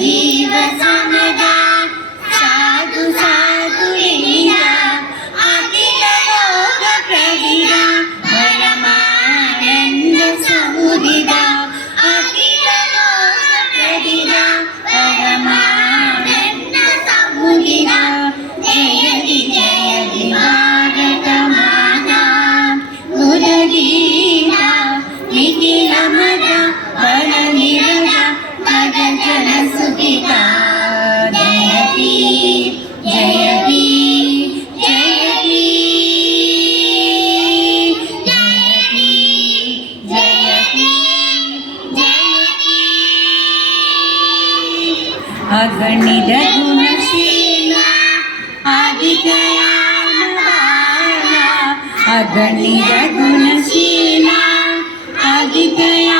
जीव समदा साधु साधु लीला अखिल लोक प्रविदा परमानंद समुदिदा अखिल लोक प्रविदा परमानंद समुदिदा जयति जयति भारत माता मुदगीता निखिल मदा बल निरदा जन सुखिता जयति जयति जयति जयति जयति जयति अगणित गुणशीला आदितयानवाला अगणित गुणशीला आदितया